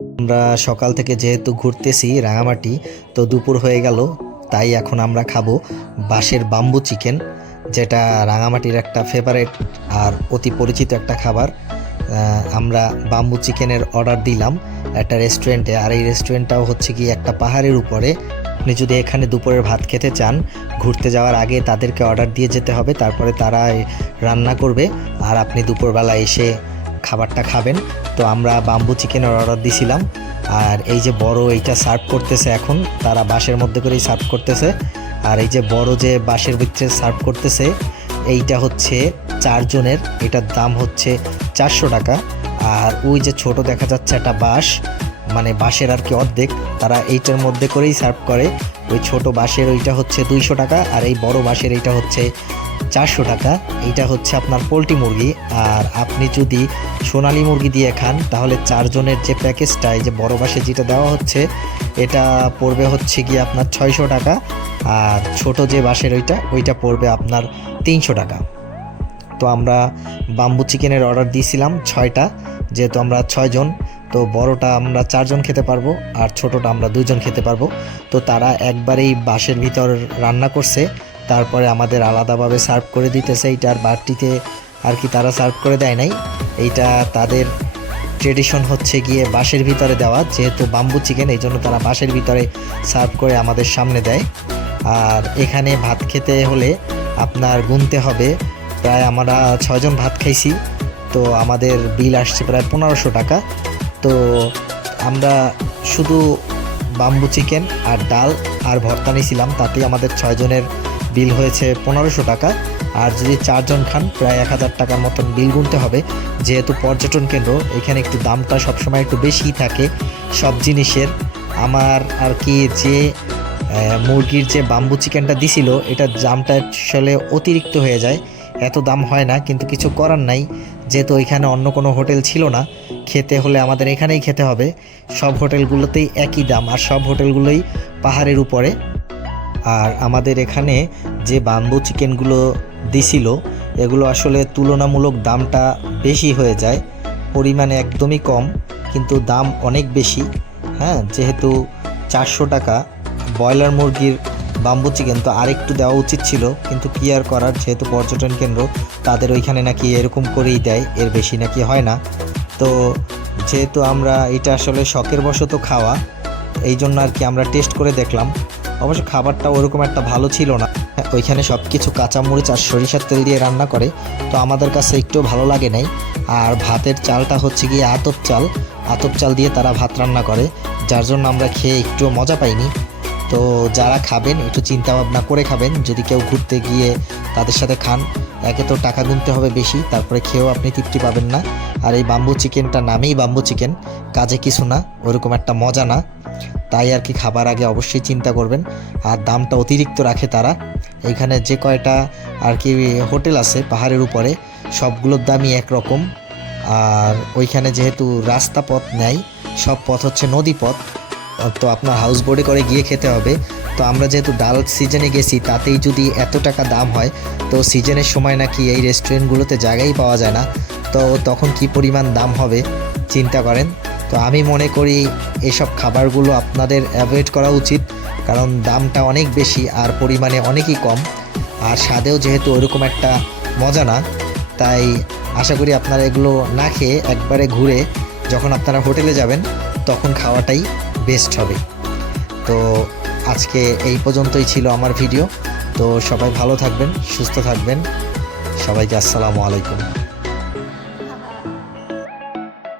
আমরা সকাল থেকে যেহেতু ঘুরতেছি রাঙামাটি, তো দুপুর হয়ে গেল, তাই এখন আমরা খাব বাঁশের বাম্বু চিকেন যেটা রাঙামাটির একটা ফেভারেট আর অতি পরিচিত একটা খাবার। আমরা বাম্বু চিকেনের অর্ডার দিলাম একটা রেস্টুরেন্টে আর এই রেস্টুরেন্টটাও হচ্ছে কি একটা পাহাড়ের উপরে। আপনি যদি এখানে দুপুরের ভাত খেতে চান, ঘুরতে যাওয়ার আগে তাদেরকে অর্ডার দিয়ে যেতে হবে, তারপরে তারা রান্না করবে, আর আপনি দুপুরবেলা এসে খাবারটা খাবেন। তো আমরা বাম্বু চিকেনের অর্ডার দিছিলাম। আর এই যে বড় এইটা সার্ভ করতেছে এখন, তারা বাঁশের মধ্যে করেই সার্ভ করতেছে। আর এই যে বড় যে বাঁশের ভিতরে সার্ভ করতেছে, এইটা হচ্ছে চারজনের এটার দাম হচ্ছে চারশো টাকা। আর ওই যে ছোট দেখা যাচ্ছে একটা বাঁশ মানে বাঁশের আর কি অর্ধেক, তারা এইটার মধ্যে করেই সার্ভ করে। ওই ছোট বাঁশের ওইটা হচ্ছে দুইশো টাকা, আর এই বড় বাঁশের এইটা হচ্ছে চারশো টাকা। এইটা হচ্ছে আপনার পোলট্রি মুরগি। আর আপনি যদি সোনালি মুরগি দিয়ে খান, তাহলে চারজনের যে প্যাকেজটা, এই যে বড় বাসে যেটা দেওয়া হচ্ছে, এটা পড়বে হচ্ছে গিয়ে আপনার ছয়শো টাকা। আর ছোট যে বাঁশের ওইটা ওইটা পড়বে আপনার তিনশো টাকা। তো আমরা বাম্বু চিকেনের অর্ডার দিয়েছিলাম ছয়টা, যেহেতু আমরা ছয়জন, তো বড়টা আমরা চারজন খেতে পারব, আর ছোটটা আমরা দুজন খেতে পারব। তো তারা একবারেই বাঁশের ভিতর রান্না করছে। তারপরে আমাদের আলাদাভাবে সার্ভ করে দিতেছে এইটার বাটিতে আর কি তারা সার্ভ করে দেয় নাই। এইটা তাদের ট্রেডিশন হচ্ছে গিয়ে বাঁশের ভিতরে দেওয়া, যেহেতু বাম্বু চিকেন এই জন্য তারা বাঁশের ভিতরে সার্ভ করে আমাদের সামনে দেয়। আর এখানে ভাত খেতে হলে আপনার গুনতে হবে, প্রায় আমরা ছয়জন ভাত খাইছি, তো আমাদের বিল আসছে প্রায় পনেরোশো টাকা। তো আমরা শুধু বাম্বু চিকেন আর ডাল আর ভর্তা নিয়েছিলাম, তাতেই আমাদের ছয়জনের বিল হয়েছে পনেরোশো টাকা। আর যদি চারজন খান, প্রায় এক হাজার টাকার মতন বিল গুনতে হবে। যেহেতু পর্যটন কেন্দ্র, এখানে একটু দামটা সবসময় একটু বেশিই থাকে। সব জিনিসের আমার আর কি যে মুরগির যে বাম্বু চিকেনটা দিছিল, এটার দামটা আসলে অতিরিক্ত হয়ে যায়। এত দাম হয় না, কিন্তু কিছু করার নাই। যেহেতু এখানে অন্য কোনো হোটেল ছিল না, খেতে হলে আমাদের এখানেই খেতে হবে। সব হোটেলগুলোতেই একই দাম, আর সব হোটেলগুলোই পাহাড়ের উপরে। আর আমাদের এখানে যে বাম্বু চিকেনগুলো দিছিল, এগুলো আসলে তুলনামূলক দামটা বেশি হয়ে যায়, পরিমাণে একদমই কম, কিন্তু দাম অনেক বেশি। হ্যাঁ যেহেতু চারশো টাকা, ব্রয়লার মুরগির বাম্বু চিকেন তো আরেকটু দেওয়া উচিত ছিল, কিন্তু কি আর করার, যেহেতু পর্যটন কেন্দ্র, তাদের ওইখানে নাকি এরকম করেই দেয়, এর বেশি নাকি হয় না। তো যেহেতু আমরা, এটা আসলে শখের বশত খাওয়া, এই জন্য আর কি আমরা টেস্ট করে দেখলাম। অবশ্য খাবারটা ওরকম একটা ভালো ছিল না। হ্যাঁ, ওইখানে সব কিছু কাঁচামরিচ আর সরিষার তেল দিয়ে রান্না করে। তো আমাদের কাছে একটু ভালো লাগে নাই। আর ভাতের চালটা হচ্ছে গিয়ে আতপ চাল। আতপ চাল দিয়ে তারা ভাত রান্না করে। যার জন্য আমরা খেয়ে একটু মজা পাইনি। তো যারা খাবেন একটু চিন্তা ভাবনা করে খাবেন। যদি কেউ ঘুরতে গিয়ে তাদের সাথে খান একে তো টাকা গুনতে হবে বেশি। তারপরে খেয়েও আপনি তৃপ্তি পাবেন না। আর এই বাম্বু চিকেনটা নামেই বাম্বু চিকেন কাজে কিছু না ওরকম একটা মজা না। তাই আর কি খাবার আগে অবশ্যই চিন্তা করবেন। আর দামটা অতিরিক্ত রাখে তারা। এখানে যে কয়টা আর কি হোটেল আছে পাহাড়ের উপরে, সবগুলোর দামই একরকম। আর ওইখানে যেহেতু রাস্তা পথ নেয় সব পথ হচ্ছে নদী পথ, তো আপনার হাউস বোটে করে গিয়ে খেতে হবে। তো আমরা যেহেতু ডাল সিজনে গেছি, তাতেই যদি এত টাকা দাম হয়, তো সিজনের সময় নাকি এই রেস্টুরেন্টগুলোতে জায়গাই পাওয়া যায় না। তো তখন কি পরিমাণ দাম হবে, চিন্তা করেন। তো আমি মনে করি এসব খাবারগুলো আপনাদের অ্যাভয়েড করা উচিত, কারণ দামটা অনেক বেশি আর পরিমাণে অনেকই কম। আর স্বাদেও যেহেতু ওরকম একটা মজা না, তাই আশা করি আপনারা এগুলো না খেয়ে একবারে ঘুরে যখন আপনারা হোটেলে যাবেন, তখন খাওয়াটাই বেস্ট হবে। তো আজকে এই পর্যন্তই ছিল আমার ভিডিও তো সবাই ভালো থাকবেন, সুস্থ থাকবেন। সবাইকে আসসালামু আলাইকুম।